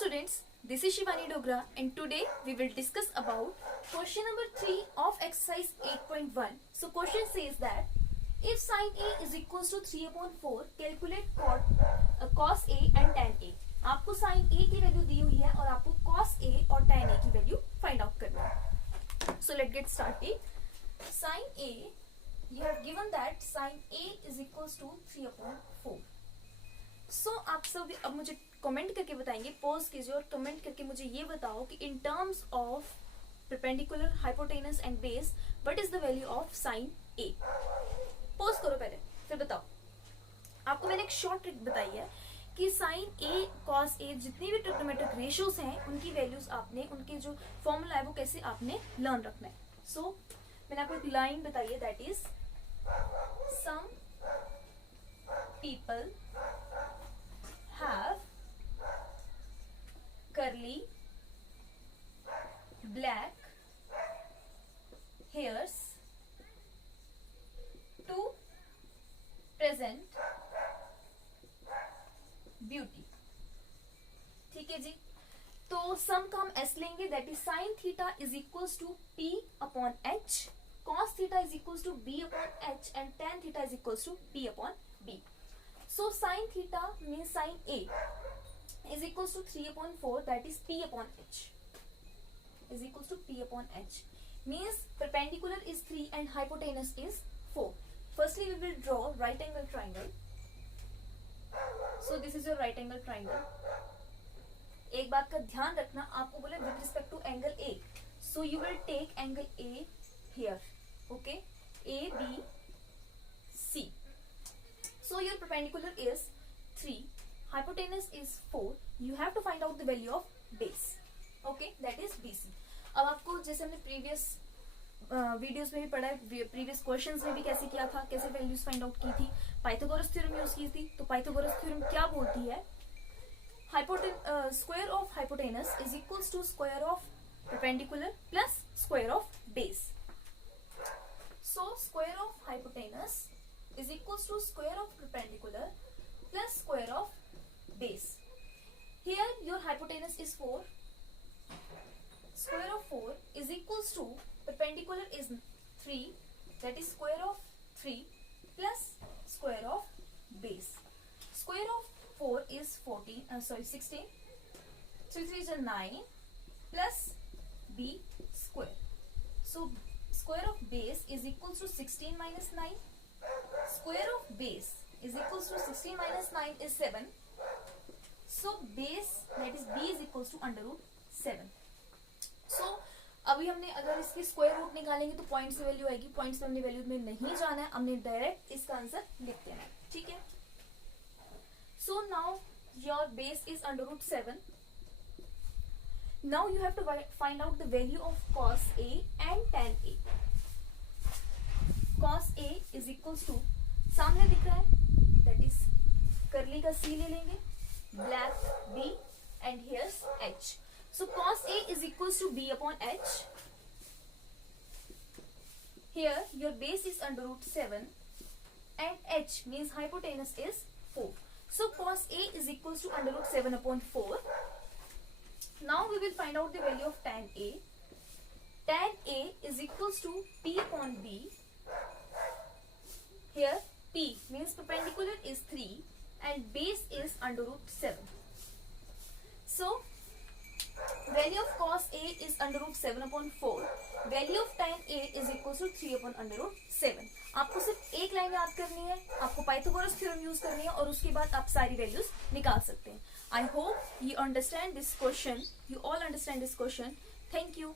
students, this is Shivani Dogra and today we will discuss about question number 3 of exercise 8.1. So question says that if sin A is equals to 3 upon 4, calculate cos A and tan A. आपको sin A की value दी हुई है और आपको cos A और tan A की value find out करना है. So let's get started. Sin A, you have given that sin A is equals to 3 upon 4. So आप सब अब मुझे कमेंट करके बताएंगे, पॉज कीजिए और कमेंट करके मुझे ये बताओ कि in terms of perpendicular, hypotenuse and base what is the value of sine A. Pause करो पहले, फिर बताओ. आपको मैंने एक शॉर्ट ट्रिक बताई है कि साइन ए, कॉस ए, जितनी भी ट्रिग्नोमेट्रिक रेशियोज हैं उनकी वैल्यूज आपने, उनके जो फॉर्मूला है वो कैसे आपने लर्न रखना है. सो मैंने आपको एक लाइन बताई है, that is some people have curly black hairs to present beauty. ठीक है जी. तो सम का हम एस लेंगे, that is sine theta is equals to P upon H, cos theta is equals to B upon H and tan theta is equals to P upon B. So sin theta means sin A is equals to 3 upon 4, that is P upon H is equals to P upon H. Means perpendicular is 3 and hypotenuse is 4. Firstly we will draw right angle triangle. So this is your right angle triangle. एक बात का ध्यान रखना, आपको बोले with respect to angle A. So you will take angle A here. Okay, A, B, C. So your perpendicular is 3, hypotenuse is 4. You have to find out the value of base. Okay, that is BC. अब आपको जैसे हमने previous videos में भी पढ़ा है, previous questions में भी कैसे किया था, कैसे वैल्यूज फाइंड आउट की थी, पाइथागोरस थ्योरम यूज की थी. तो पाइथागोरस थ्योरम क्या बोलती है, square of hypotenuse is equals to square of perpendicular plus square of base. So square of hypotenuse is equals to square of perpendicular plus square of base. Here your hypotenuse is 4. Square of 4 is equals to perpendicular is 3, that is square of 3 plus square of base. Square of 4 is 16. 3 3 is 9 plus b square. So square of base is equals to 16 minus 9. Square of base is equals to 16 minus 9 is 7. So base, that is b is equals to under root 7. So अभी हमने अगर इसकी square root निकालेंगे तो point से value आएगी. Point से हमने वैल्यू में नहीं जाना है, हमने डायरेक्ट इसका आंसर लिखते हैं. ठीक है. So now your base is under root 7. Now you have to find out the value of cos A and tan A. Cos A is equals to, सामने दिख रहा है, that is curly का C ले लेंगे, black B and here's H. So cos A is equals to B upon H. Here your base is under root 7 and H means hypotenuse is 4. So cos A is equals to under root 7 upon 4. Now we will find out the value of tan A. Tan A is equals to P upon B. Here P means perpendicular is 3 and base is under root 7. So value of cos A is under root 7 upon 4. Value of tan A is equals to 3 upon under root 7. आपको सिर्फ एक line याद करनी है, आपको Pythagoras theorem use करनी है और उसके बाद आप सारी वैल्यूज निकाल सकते हैं. I hope you understand this question. You all understand this question. Thank you.